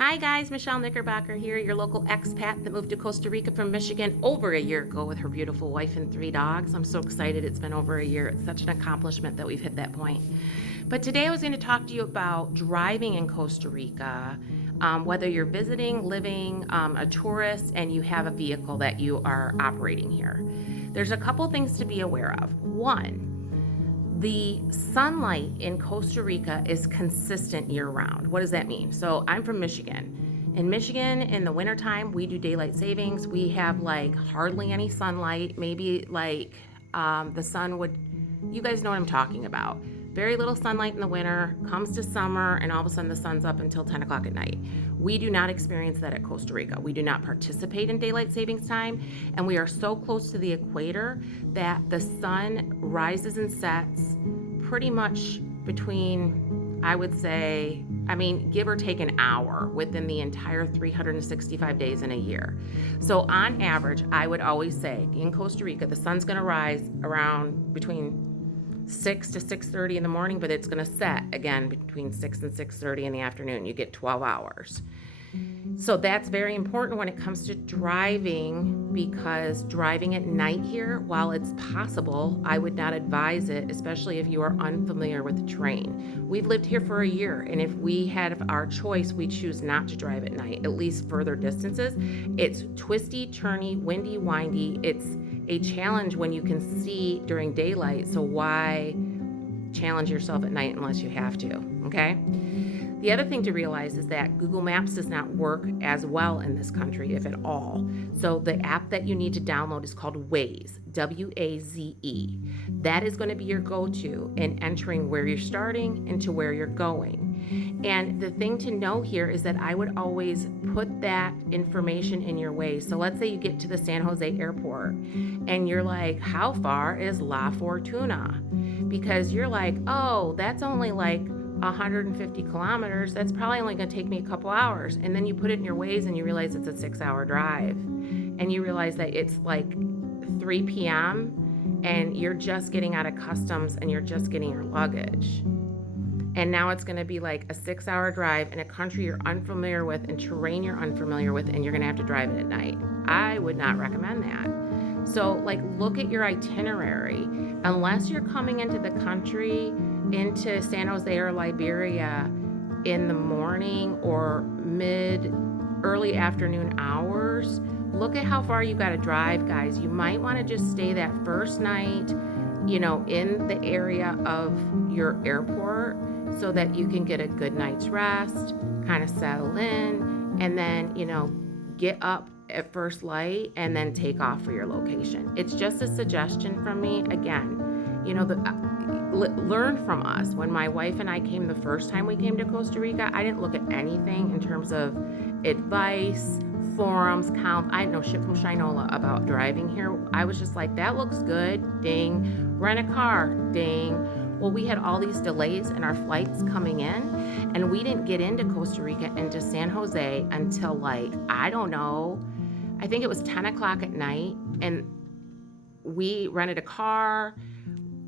Hi guys, Michelle Knickerbocker here, your local expat that moved to Costa Rica from Michigan over a year ago with her beautiful wife and 3 dogs. I'm so excited it's been over a year. It's such an accomplishment that we've hit that point. But today I was going to talk to you about driving in Costa Rica, whether you're visiting, living, a tourist, and you have a vehicle that you are operating here. There's a couple things to be aware of. One, the sunlight in Costa Rica is consistent year-round. What does that mean? So I'm from Michigan. In Michigan, in the wintertime, we do daylight savings. We have like hardly any sunlight. Maybe like the sun would, you guys know what I'm talking about. Very little sunlight in the winter, comes to summer, and all of a sudden the sun's up until 10 o'clock at night. We do not experience that at Costa Rica. We do not participate in daylight savings time, and we are so close to the equator that the sun rises and sets pretty much between, I would say, give or take an hour within the entire 365 days in a year. So on average, I would always say in Costa Rica, the sun's gonna rise around between 6 to 6:30 in the morning, but it's going to set again between 6 and 6:30 in the afternoon. You get 12 hours. So that's very important when it comes to driving, because driving at night here, while it's possible, I would not advise it, especially if you are unfamiliar with the terrain. We've lived here for a year, and if we had our choice, we choose not to drive at night, at least further distances. It's twisty, turny, windy, windy. It's a challenge when you can see during daylight, so why challenge yourself at night unless you have to, okay? The other thing to realize is that Google Maps does not work as well in this country, if at all. So the app that you need to download is called Waze, W-A-Z-E. That is going to be your go-to in entering where you're starting and to where you're going. And the thing to know here is that I would always put that information in your Waze. So let's say you get to the San Jose airport and you're like, how far is La Fortuna? Because you're like, oh, that's only like 150 kilometers. That's probably only going to take me a couple hours. And then you put it in your Waze and you realize it's a 6-hour drive. And you realize that it's like 3 p.m. and you're just getting out of customs and you're just getting your luggage. And now it's going to be like a 6-hour drive in a country you're unfamiliar with and terrain you're unfamiliar with, and you're going to have to drive it at night. I would not recommend that. So like, look at your itinerary. Unless you're coming into the country, into San Jose or Liberia in the morning or early afternoon hours, look at how far you got to drive, guys. You might want to just stay that first night, in the area of your airport so that you can get a good night's rest, kind of settle in, and then, get up at first light and then take off for your location. It's just a suggestion from me. Again, learn from us. When my wife and I came the first time we came to Costa Rica, I didn't look at anything in terms of advice, forums, count. I had no shit from Shinola about driving here. I was just like, that looks good, ding. Rent a car, ding. Well, we had all these delays in our flights coming in, and we didn't get into Costa Rica, into San Jose until like, I don't know, I think it was 10 o'clock at night, and we rented a car.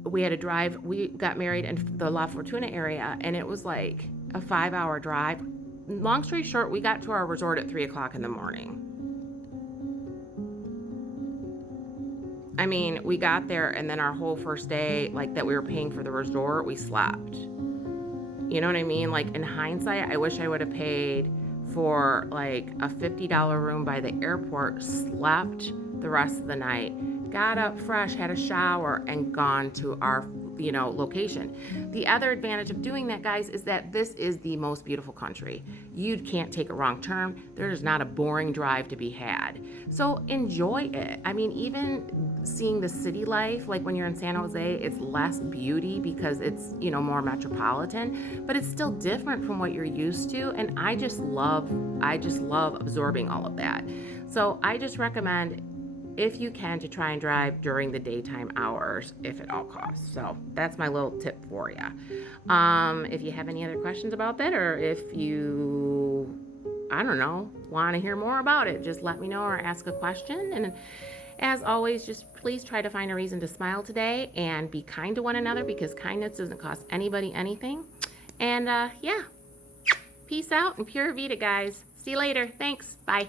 We had to drive. We got married in the La Fortuna area, and it was like a 5-hour drive. Long story short, we got to our resort at 3 o'clock in the morning. We got there, and then our whole first day, like that we were paying for the resort, we slept. You know what I mean? Like, in hindsight, I wish I would have paid for like a $50 room by the airport, slept the rest of the night, got up fresh, had a shower, and gone to our location. The other advantage of doing that, guys, is that this is the most beautiful country. You can't take a wrong turn. There's not a boring drive to be had. So enjoy it. Even seeing the city life, like when you're in San Jose, it's less beauty because it's, more metropolitan, but it's still different from what you're used to. And I just love absorbing all of that. So I just recommend, if you can, to try and drive during the daytime hours, if at all costs. So that's my little tip for you. If you have any other questions about that, or if you, want to hear more about it, just let me know or ask a question. And as always, just please try to find a reason to smile today and be kind to one another, because kindness doesn't cost anybody anything. And peace. Peace out and Pura Vida, guys. See you later. Thanks. Bye.